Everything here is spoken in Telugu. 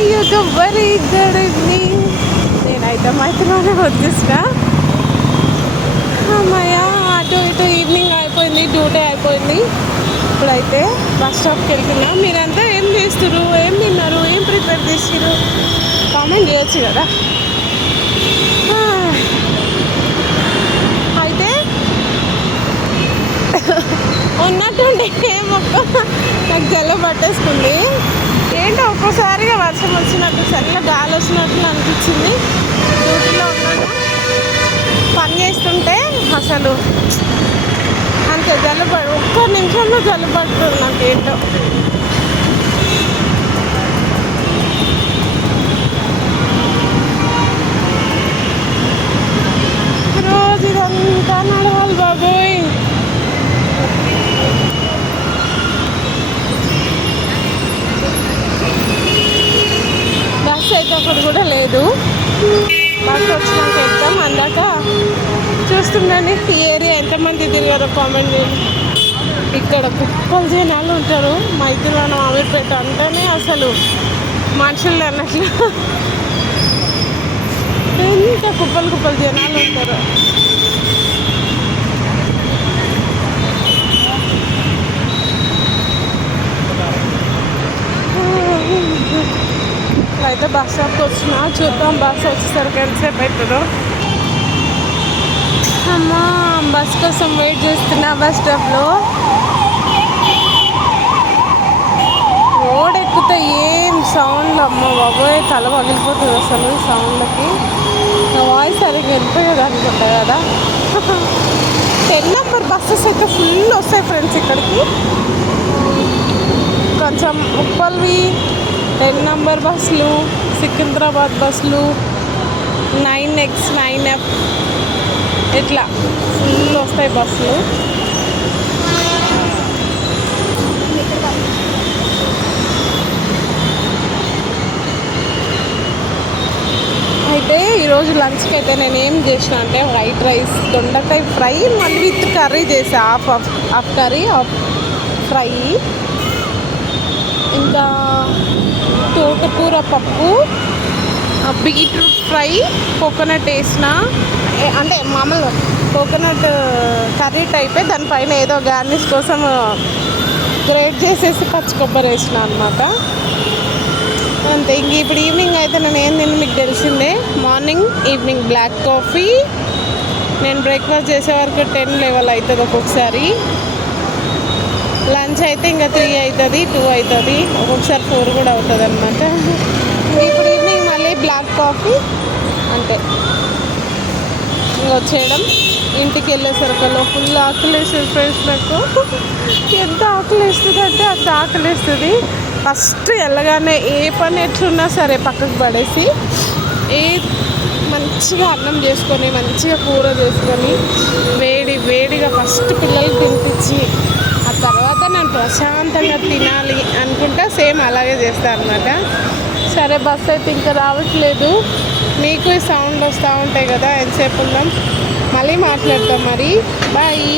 ఒక వెరీ గుడ్ ఈవినింగ్. నేనైతే మైత్రిలోనే వచ్చేసిన. అమ్మాయ అటు ఇటు ఈవినింగ్ అయిపోయింది, డ్యూటీ అయిపోయింది. ఇప్పుడైతే బస్ స్టాప్కి వెళ్తున్నా. మీరంతా ఏం చేస్తున్నారు, ఏం తిన్నారు, ఏం ప్రిపేర్ చేసారు కామెంట్ చేయొచ్చు కదా. అయితే ఉన్నట్టుండి మొక్క నాకు జల్లు పట్టేసుకుంది. ఏంటో ఒక్కోసారిగా వర్షం వచ్చినట్టు చల్ల గాలి వచ్చినట్లు అనిపించింది. డ్యూటీలో ఉన్నాను, పని చేస్తుంటే అసలు అంతే జలుబడు, ఒక్క నిమిషంలో జలుబడుతుంది నాకు. ఏంటో రోజు ఇదంతా నడవాలి బాబోయ్. బస్సు అయితే ఒకటి కూడా లేదు. బస్సు వచ్చినాక వెళ్తాం. అందాక చూస్తున్నాను ఈ ఏరియా ఎంతమంది తిరిగారో కామెంట్ చేయండి. ఇక్కడ కుప్పలు జనాలు ఉంటారు. మైత్రిలోన అమీర్పేట అంటేనే అసలు మనుషులు అన్నట్లు ఎంత కుప్పలు జనాలు ఉంటారు. అయితే బస్ స్టాప్కి వచ్చిన, చూద్దాం బస్ వచ్చేసరికి ఎంతసేపు అవుతుందో. అమ్మా బస్ కోసం వెయిట్ చేస్తున్నా బస్ స్టాప్లో. రోడ్ ఎక్కితే ఏం సౌండ్లు, అమ్మ బాబోయ్ తల పగిలిపోతుంది అసలు సౌండ్లకి. నా వాయిస్ సరిగ్గా వెళ్ళిపోయేది అనుకుంటా కదా. 10 నెంబర్ బస్సెస్ అయితే ఫుల్ వస్తాయి ఫ్రెండ్స్ ఇక్కడికి. కొంచెం ఉప్పల్వి 10 నెంబర్ బస్సులు, సికింద్రాబాద్ బస్సులు, 9X 9F ఇట్లా ఫుల్ వస్తాయి బస్సులు. అయితే ఈరోజు లంచ్కి అయితే నేను ఏం చేసిన అంటే వైట్ రైస్, దొండకాయ ఫ్రై, మళ్ళీ విత్ కర్రీ చేసా. హాఫ్ కర్రీ హాఫ్ ఫ్రై, ఇంకా తోటకూర పప్పు, బీట్రూట్ ఫ్రై, కోకోనట్ వేసిన, అంటే మామూలుగా కోకోనట్ కర్రీ టైపే. దానిపైన ఏదో గార్నిష్ కోసం గ్రేట్ చేసేసి పచ్చి కొబ్బరి వేసిన అనమాట. అంతే. ఇంక ఇప్పుడు ఈవినింగ్ అయితే నేను ఏం తిని మీకు తెలిసిందే. Morning evening black coffee. నేను బ్రేక్ఫాస్ట్ చేసే వరకు 10 లెవెల్ అవుతుంది ఒక్కొక్కసారి. లంచ్ అయితే ఇంకా 3 అవుతుంది, 2 అవుతుంది, ఒక్కొక్కసారి 4 కూడా అవుతుంది అనమాట. ఇప్పుడు ఈవినింగ్ మళ్ళీ బ్లాక్ కాఫీ అంతే. వచ్చేయడం. ఇంటికి వెళ్ళేసరికల్లో ఫుల్ ఆకలి వేస్తుంది ఫ్రెండ్స్. నాకు ఎంత ఆకలి వేస్తుంది అంటే అంత ఆకలి వేస్తుంది. ఫస్ట్ వెళ్ళగానే ఏ పని ఎట్లున్నా సరే పక్కకు పడేసి మంచిగా అన్నం చేసుకొని, మంచిగా కూర చేసుకొని, వేడిగా ఫస్ట్ పిల్లలకి తినిపించి, ఆ తర్వాత నేను ప్రశాంతంగా తినాలి అనుకుంటా. సేమ్ అలాగే చేస్తాను అనమాట. సరే బస్ అయితే ఇంకా రావట్లేదు. మీకు ఈ సౌండ్ వస్తూ ఉంటాయి కదా. ఎంతసేపు ఉందాం, మళ్ళీ మాట్లాడతాం మరి. బాయ్.